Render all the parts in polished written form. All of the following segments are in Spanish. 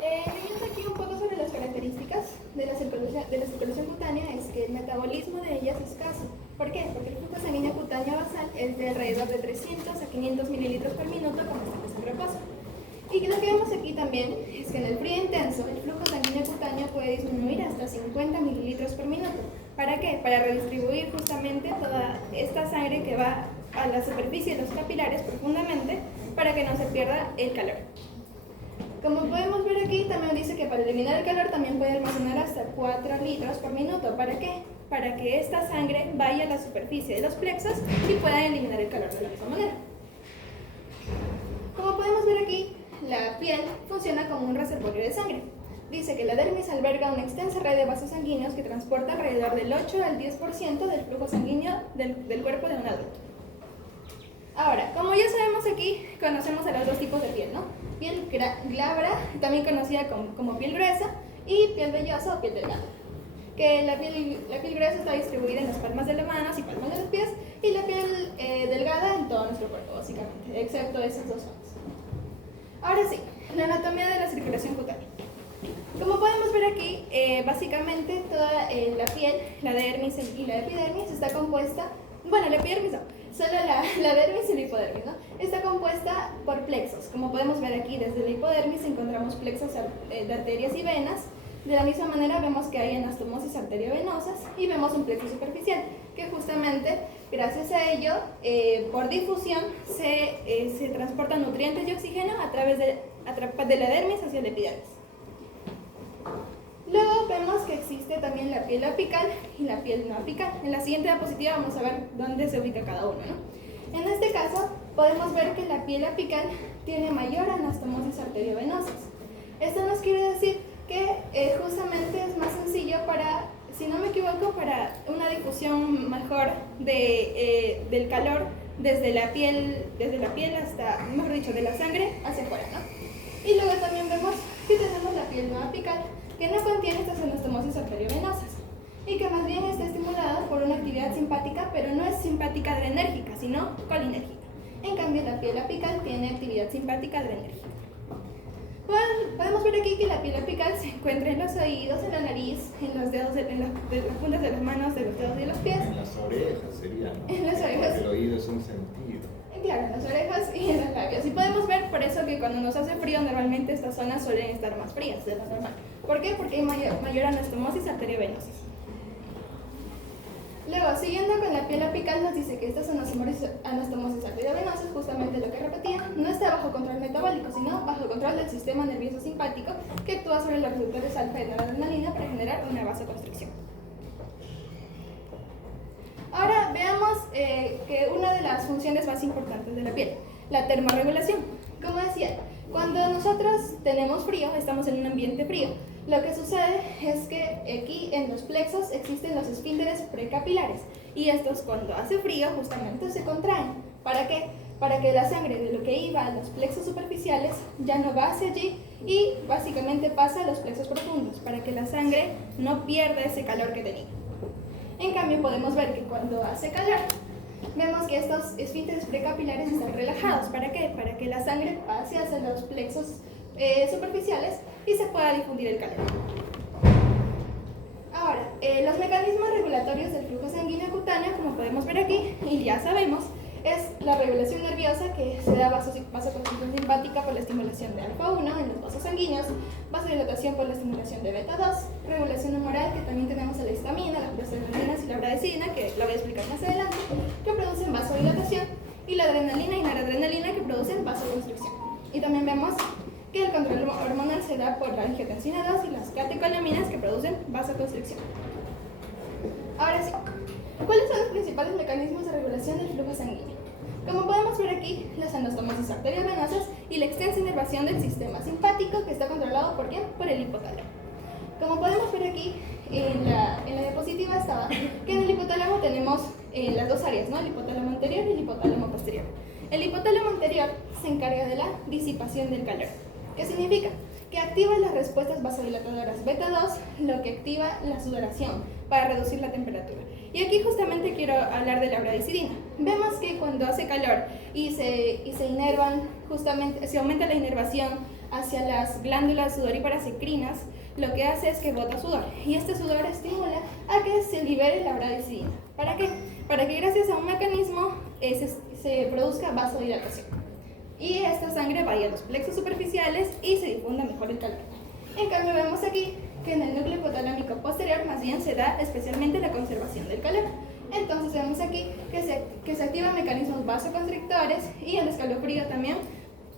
Viendo aquí un poco sobre las características de la circulación cutánea, es que el metabolismo de ellas es escaso. ¿Por qué? Porque el flujo sanguíneo cutáneo basal es de alrededor de 300 a 500 mililitros por minuto con estancias en reposo. Y lo que vemos aquí también es que en el frío intenso el flujo sanguíneo cutáneo puede disminuir hasta 50 mililitros por minuto. ¿Para qué? Para redistribuir justamente toda esta sangre que va a la superficie de los capilares profundamente para que no se pierda el calor. Como podemos ver aquí, también dice que para eliminar el calor también puede almacenar hasta 4 litros por minuto. ¿Para qué? Para que esta sangre vaya a la superficie de los plexos y pueda eliminar el calor de la misma manera. Como podemos ver aquí, la piel funciona como un reservorio de sangre. Dice que la dermis alberga una extensa red de vasos sanguíneos que transporta alrededor del 8 al 10% del flujo sanguíneo del cuerpo de un adulto. Ahora, como ya sabemos aquí, conocemos a los dos tipos de piel, ¿no? Piel glabra, también conocida como piel gruesa, y piel vellosa o piel delgada. Que la piel gruesa está distribuida en las palmas de las manos y palmas de los pies, y la piel delgada en todo nuestro cuerpo, básicamente, excepto esas dos zonas. Ahora sí, la anatomía de la circulación cutánea. Como podemos ver aquí, básicamente toda la piel, la dermis y la epidermis está compuesta, bueno, la epidermis no, solo la dermis y la hipodermis, ¿no? Está compuesta por plexos. Como podemos ver aquí, desde la hipodermis encontramos plexos de arterias y venas. De la misma manera vemos que hay anastomosis arteriovenosas y vemos un plexo superficial, que justamente gracias a ello, por difusión, se transportan nutrientes y oxígeno a través de la dermis hacia la epidermis. Luego vemos que existe también la piel apical y la piel no apical. En la siguiente diapositiva vamos a ver dónde se ubica cada uno, ¿no? En este caso podemos ver que la piel apical tiene mayor anastomosis arteriovenosas. Esto nos quiere decir que justamente es más sencillo para, si no me equivoco, para una difusión mejor del calor desde la piel hasta, mejor dicho, de la sangre hacia afuera, ¿no? Y luego también vemos que tenemos la piel no apical, que no contiene estas anastomosis arteriovenosas y que más bien está estimulada por una actividad simpática, pero no es simpática adrenérgica, sino colinérgica. En cambio, la piel apical tiene actividad simpática adrenérgica. Bueno, podemos ver aquí que la piel apical se encuentra en los oídos, en la nariz, en los dedos, en las puntas de las manos, de los dedos y de los pies. En las orejas sería, ¿no? En las orejas. Porque el oído es un sentido. Claro, en las orejas y en los labios. Y podemos ver por eso que cuando nos hace frío, normalmente estas zonas suelen estar más frías de lo normal. ¿Por qué? Porque hay mayor anastomosis arteriovenosa. Luego, siguiendo con la piel apical, nos dice que estas anastomosis arteriovenosas, justamente lo que repetía, no está bajo control metabólico, sino bajo control del sistema nervioso simpático que actúa sobre los receptores alfa de noradrenalina para generar una vasoconstricción. Ahora veamos que una de las funciones más importantes de la piel, la termorregulación. Como decía, cuando nosotros tenemos frío, estamos en un ambiente frío, lo que sucede es que aquí en los plexos existen los esfínteres precapilares y estos cuando hace frío justamente se contraen. ¿Para qué? Para que la sangre de lo que iba a los plexos superficiales ya no va hacia allí y básicamente pasa a los plexos profundos, para que la sangre no pierda ese calor que tenía. En cambio, podemos ver que cuando hace calor, vemos que estos esfínteres precapilares están relajados. ¿Para qué? Para que la sangre pase hacia los plexos superficiales y se pueda difundir el calor. Ahora, los mecanismos regulatorios del flujo sanguíneo cutáneo, como podemos ver aquí, y ya sabemos, es la regulación nerviosa, que se da vasoconstricción simpática por la estimulación de alfa-1 en los vasos sanguíneos, vasodilatación por la estimulación de beta-2, regulación humoral, que también tenemos a la histamina, las prostaglandinas y la bradicina, que la voy a explicar más adelante, que producen vasodilatación, y la adrenalina y noradrenalina, que producen vasoconstricción. Y también vemos que el control hormonal se da por la angiotensina 2 y las catecolaminas, que producen vasoconstricción. Ahora sí, ¿cuáles son los principales mecanismos de regulación del flujo sanguíneo? Como podemos ver aquí, las anastomosis arteriovenosas y la extensa inervación del sistema simpático, que está controlado ¿por quién? Por el hipotálamo. Como podemos ver aquí, en la diapositiva estaba que en el hipotálamo tenemos las dos áreas, ¿no? El hipotálamo anterior y el hipotálamo posterior. El hipotálamo anterior se encarga de la disipación del calor. ¿Qué significa? Que activa las respuestas vasodilatadoras beta-2, lo que activa la sudoración para reducir la temperatura. Y aquí justamente quiero hablar de la bradicidina. Vemos que cuando hace calor y se inervan, justamente se aumenta la inervación hacia las glándulas sudoríparas ecrinas, lo que hace es que bota sudor. Y este sudor estimula a que se libere la bradicina. ¿Para qué? Para que gracias a un mecanismo se produzca vasodilatación. Y esta sangre vaya a los plexos superficiales y se difunda mejor el calor. En cambio vemos aquí que en el núcleo hipotalámico posterior más bien se da especialmente la conservación del calor. Entonces vemos aquí que se activan mecanismos vasoconstrictores y el escalofrío también,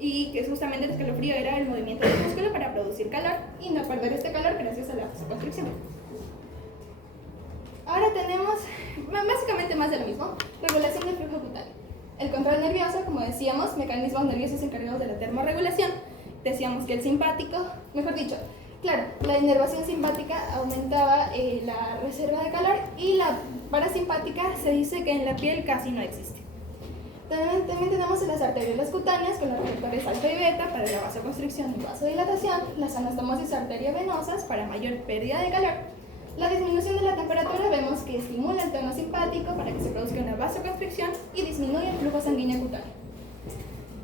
y que justamente el escalofrío era el movimiento del músculo para producir calor y no perder este calor gracias a la vasoconstricción. Ahora tenemos básicamente más de lo mismo, regulación del flujo cutáneo. El control nervioso, como decíamos, mecanismos nerviosos encargados de la termorregulación. Decíamos que el simpático, mejor dicho, claro, la inervación simpática aumentaba la reserva de calor, y la parasimpática se dice que en la piel casi no existe. También tenemos las arteriolas cutáneas con los receptores alfa y beta para la vasoconstricción y vasodilatación, las anastomosis arteriovenosas para mayor pérdida de calor. La disminución de la temperatura vemos que estimula el tono simpático para que se produzca una vasoconstricción y disminuye el flujo sanguíneo cutáneo.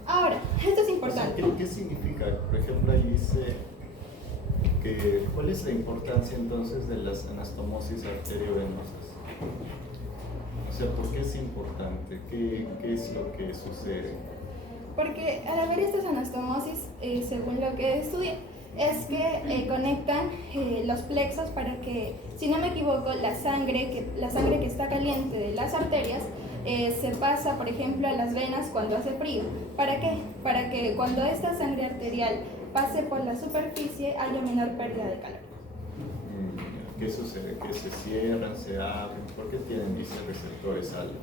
Ahora, esto es importante. ¿Qué significa? Por ejemplo, ahí dice que ¿cuál es la importancia entonces de las anastomosis arteriovenosas? O sea, ¿por qué es importante? ¿Qué es lo que sucede? Porque al haber estas anastomosis, según lo que estudié, es que conectan los plexos para que, si no me equivoco, la sangre que está caliente de las arterias se pasa, por ejemplo, a las venas cuando hace frío. ¿Para qué? Para que cuando esta sangre arterial pase por la superficie haya menor pérdida de calor. ¿Qué sucede? ¿Que se cierran, se abren? ¿Por qué tienen dice receptores alfa?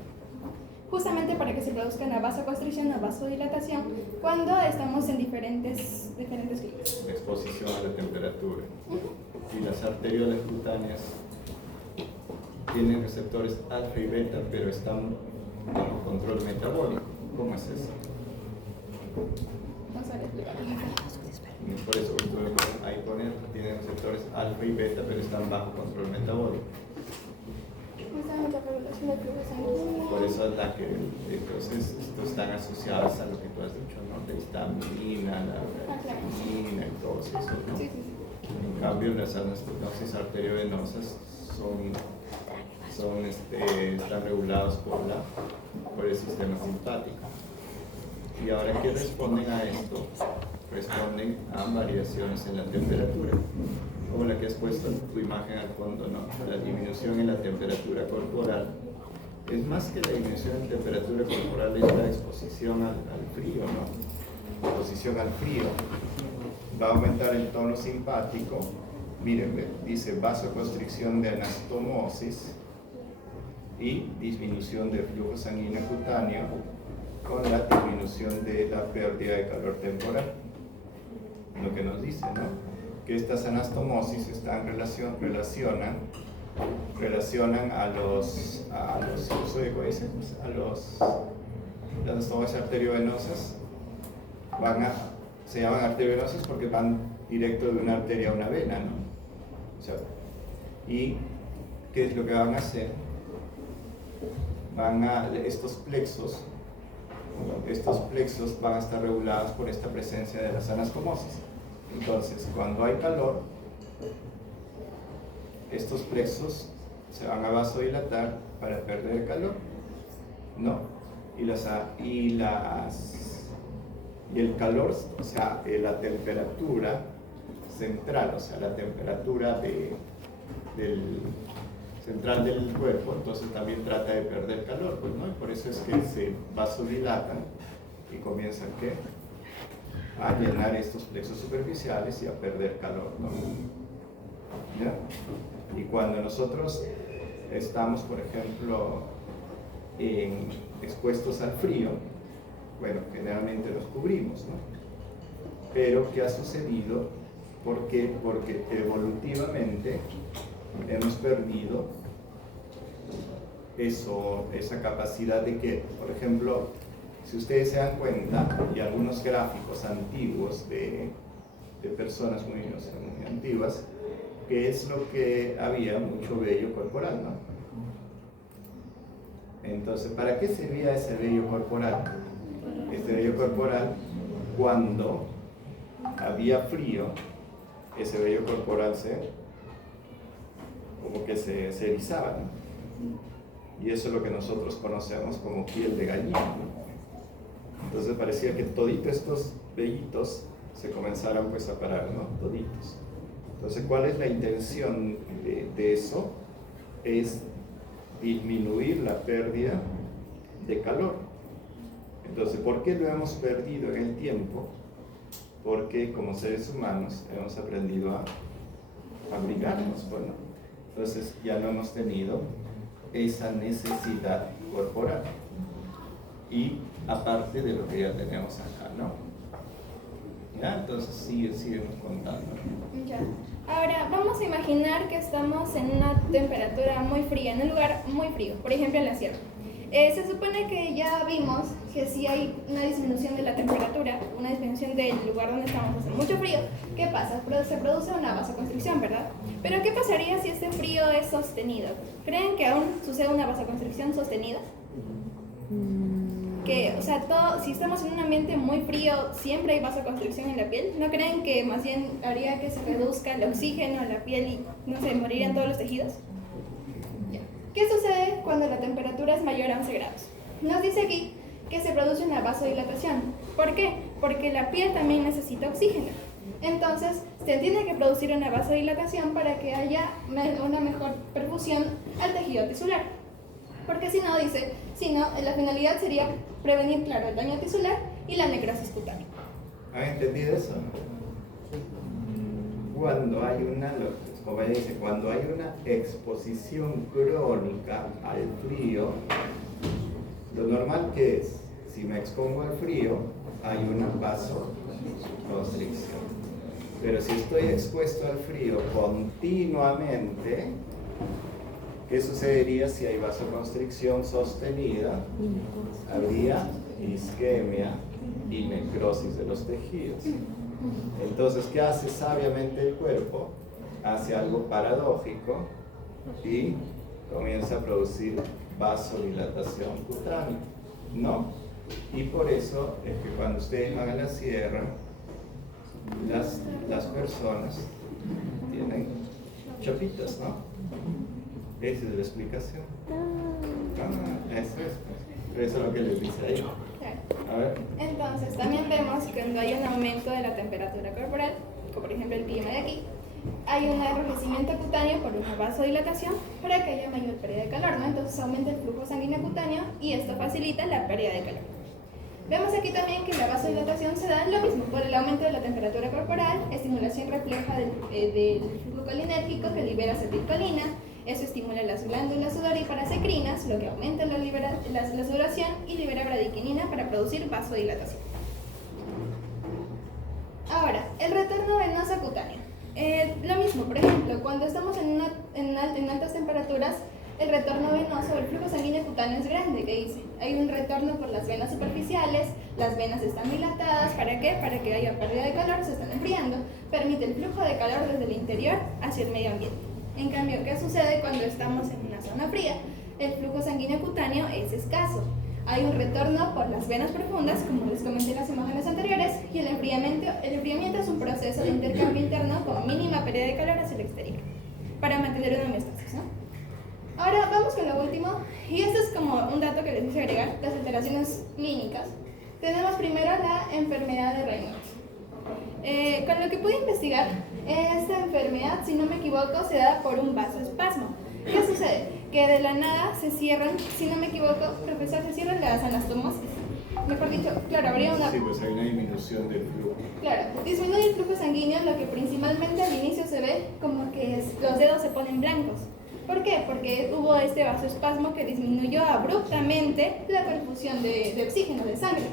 Justamente para que se produzca una vasoconstricción o vasodilatación cuando estamos en diferentes climas. Exposición a la temperatura. Y las arteriolas cutáneas tienen receptores alfa y beta, pero están bajo control metabólico. ¿Cómo es eso? No sabría explicarlo. Por eso ahí ponen, tienen receptores alfa y beta, pero están bajo control metabólico. Justamente la regulación del flujo sanguíneo. Por eso es la que, entonces, estos están asociados a lo que tú has dicho, ¿no? La histamina, la glicina y todo eso, ¿no? Sí. En cambio, las anastomosis arteriovenosas están regulados por el sistema simpático. Y ahora, ¿qué responden a esto? Responden a variaciones en la temperatura, como la que has puesto en tu imagen al fondo, ¿no? La disminución en la temperatura corporal. Es más que la disminución en temperatura corporal, es la exposición al frío, ¿no? Exposición al frío. Va a aumentar el tono simpático. Miren, dice vasoconstricción de anastomosis y disminución del flujo sanguíneo cutáneo con la disminución de la pérdida de calor temporal. Lo que nos dice, ¿no? Que estas anastomosis relacionan a las anastomosis arteriovenosas se llaman arteriovenosas porque van directo de una arteria a una vena, ¿no? O sea, ¿y qué es lo que van a hacer? Estos plexos van a estar regulados por esta presencia de las anastomosis. Entonces, cuando hay calor, estos plexos se van a vasodilatar para perder calor, ¿no? Y el calor, o sea, la temperatura central, o sea, la temperatura central del cuerpo, entonces también trata de perder calor, pues, ¿no? Y por eso es que se vasodilatan y comienzan, ¿qué? A llenar estos plexos superficiales y a perder calor, ¿no? ¿Ya? Y cuando nosotros estamos, por ejemplo, expuestos al frío, bueno, generalmente los cubrimos, ¿no? Pero ¿qué ha sucedido? ¿Por qué? Porque evolutivamente hemos perdido esa capacidad de que, por ejemplo, si ustedes se dan cuenta, y algunos gráficos antiguos de personas muy antiguas, que es lo que había mucho vello corporal, ¿no? Entonces, ¿para qué servía ese vello corporal? Este vello corporal cuando había frío, ese vello corporal como que se erizaba, ¿no? Y eso es lo que nosotros conocemos como piel de gallina, ¿no? Entonces parecía que toditos estos vellitos se comenzaran pues a parar, ¿no? Toditos. Entonces, ¿cuál es la intención de eso? Es disminuir la pérdida de calor. Entonces, ¿por qué lo hemos perdido en el tiempo? Porque como seres humanos hemos aprendido a abrigarnos, bueno, entonces ya no hemos tenido esa necesidad corporal. Y aparte de lo que ya tenemos acá, ¿no? ¿Ya? Entonces seguimos contando. Ya. Ahora, vamos a imaginar que estamos en una temperatura muy fría, en un lugar muy frío, por ejemplo en la sierra. Se supone que ya vimos que si hay una disminución de la temperatura, una disminución del lugar donde estamos, hace mucho frío, ¿qué pasa? Se produce una vasoconstricción, ¿verdad? Pero ¿qué pasaría si este frío es sostenido? ¿Creen que aún sucede una vasoconstricción sostenida? Que, o sea, si estamos en un ambiente muy frío, siempre hay vasoconstricción en la piel. ¿No creen que más bien haría que se reduzca el oxígeno en la piel y, no sé, morirían todos los tejidos? Ya. ¿Qué sucede cuando la temperatura es mayor a 11 grados? Nos dice aquí que se produce una vasodilatación. ¿Por qué? Porque la piel también necesita oxígeno. Entonces, se tiene que producir una vasodilatación para que haya una mejor perfusión al tejido tisular. Porque si no, la finalidad sería prevenir, claro, el daño tisular y la necrosis cutánea. ¿Han entendido eso? Cuando hay como ella dice, cuando hay una exposición crónica al frío, lo normal que es, si me expongo al frío, hay una vasoconstricción. Pero si estoy expuesto al frío continuamente, ¿qué sucedería si hay vasoconstricción sostenida? Habría isquemia y necrosis de los tejidos. Entonces, ¿qué hace sabiamente el cuerpo? Hace algo paradójico y comienza a producir vasodilatación cutánea, ¿no? Y por eso es que cuando ustedes van a la sierra, las personas tienen chapitas, ¿no? Esa es la explicación. Eso es lo que les dice ahí. Claro. A ver. Entonces, también vemos que cuando hay un aumento de la temperatura corporal, como por ejemplo el clima de aquí, hay un enrojecimiento cutáneo por una vasodilatación para que haya mayor pérdida de calor, ¿no? Entonces aumenta el flujo sanguíneo cutáneo y esto facilita la pérdida de calor. Vemos aquí también que la vasodilatación se da lo mismo por el aumento de la temperatura corporal, estimulación refleja del flujo colinérgico que libera acetilcolina. Eso estimula las glándulas sudoríparas endocrinas, lo que aumenta la sudoración y libera bradiquinina para producir vasodilatación. Ahora, el retorno venoso cutáneo. Lo mismo, por ejemplo, cuando estamos en altas temperaturas, el retorno venoso, el flujo sanguíneo cutáneo es grande, que dice. Hay un retorno por las venas superficiales, las venas están dilatadas, ¿para qué? Para que haya pérdida de calor, se están enfriando, permite el flujo de calor desde el interior hacia el medio ambiente. En cambio, ¿qué sucede cuando estamos en una zona fría? El flujo sanguíneo cutáneo es escaso. Hay un retorno por las venas profundas, como les comenté en las imágenes anteriores, y el enfriamiento es un proceso de intercambio interno con mínima pérdida de calor hacia el exterior, para mantener una homeostasis, ¿no? Ahora vamos con lo último, y esto es como un dato que les quise agregar, las alteraciones clínicas. Tenemos primero la enfermedad de Raynaud. Con lo que pude investigar, esta enfermedad, si no me equivoco, se da por un vasoespasmo. ¿Qué sucede? Que de la nada se cierran, si no me equivoco, profesor, se cierran las anastomosis. Mejor dicho, claro, habría una... Sí, pues hay una disminución del flujo. Claro, disminuye el flujo sanguíneo, lo que principalmente al inicio se ve como que los dedos se ponen blancos. ¿Por qué? Porque hubo este vasoespasmo que disminuyó abruptamente la perfusión de oxígeno, de sangre.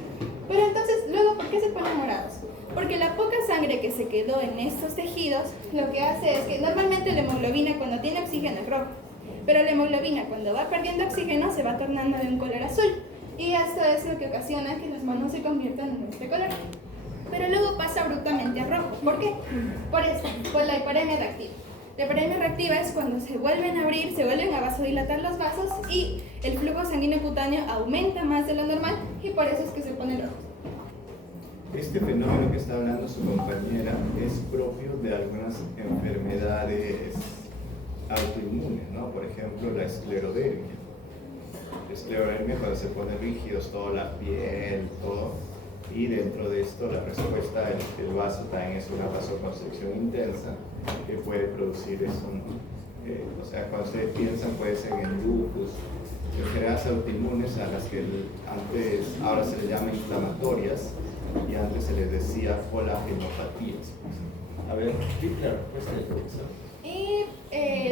Pero entonces, luego, ¿por qué se ponen morados? Porque la poca sangre que se quedó en estos tejidos, lo que hace es que normalmente la hemoglobina cuando tiene oxígeno es rojo, pero la hemoglobina cuando va perdiendo oxígeno se va tornando de un color azul. Y esto es lo que ocasiona que los monos se conviertan en este color. Pero luego pasa abruptamente a rojo. ¿Por qué? Por esto, por la hiperemia reactiva. La hiperemia reactiva es cuando se vuelven a abrir, se vuelven a vasodilatar los vasos y el flujo sanguíneo cutáneo aumenta más de lo normal y por eso es que se pone rojo. este fenómeno que está hablando su compañera es propio de algunas enfermedades autoinmunes, ¿no? Por ejemplo, la esclerodermia. La esclerodermia, cuando se pone rígidos toda la piel, todo, y dentro de esto la respuesta, el vaso también es una vasoconstricción intensa que puede producir eso, ¿no? O sea, cuando ustedes piensan puede ser en lupus, enfermedades autoinmunes a las que antes, ahora se les llama inflamatorias y antes se les decía colagenopatías. A ver, triple respuesta del profesor. Y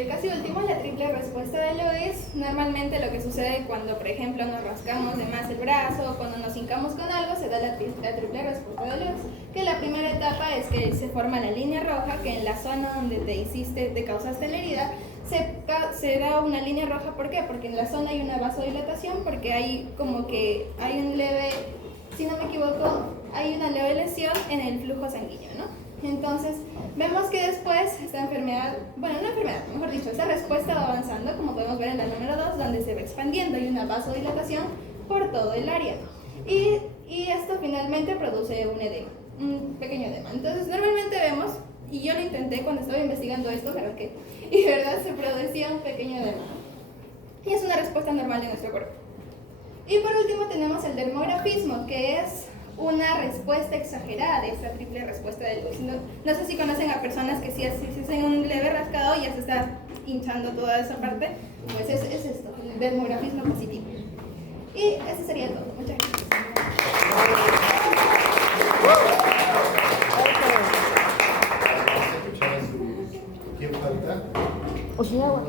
casi último, la triple respuesta de Lewis. Normalmente lo que sucede cuando, por ejemplo, nos rascamos de más el brazo, cuando nos hincamos con algo, se da la triple respuesta de Lewis. Que la primera etapa es que se forma la línea roja, que en la zona donde te causaste la herida, se da una línea roja. ¿Por qué? Porque en la zona hay una vasodilatación, porque hay como que hay un leve, si no me equivoco, hay una leve lesión en el flujo sanguíneo, ¿no? Entonces, vemos que después esta enfermedad, bueno, no enfermedad, mejor dicho, esta respuesta va avanzando, como podemos ver en la número 2, donde se va expandiendo, hay una vasodilatación por todo el área. Y esto finalmente produce un edema, un pequeño edema. Entonces, normalmente vemos, y yo lo intenté cuando estaba investigando esto, pero que, y de verdad se producía un pequeño edema. Y es una respuesta normal de nuestro cuerpo. Y por último tenemos el dermografismo, que es una respuesta exagerada de esta triple respuesta de Lewis. No sé si conocen a personas que si hacen un leve rascado ya se está hinchando toda esa parte. Pues es esto, el dermografismo positivo. Y eso sería todo. Muchas gracias. ¿Quién falta? O sea,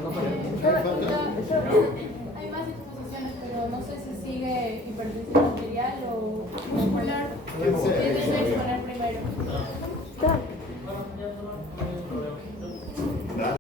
¿Quién falta?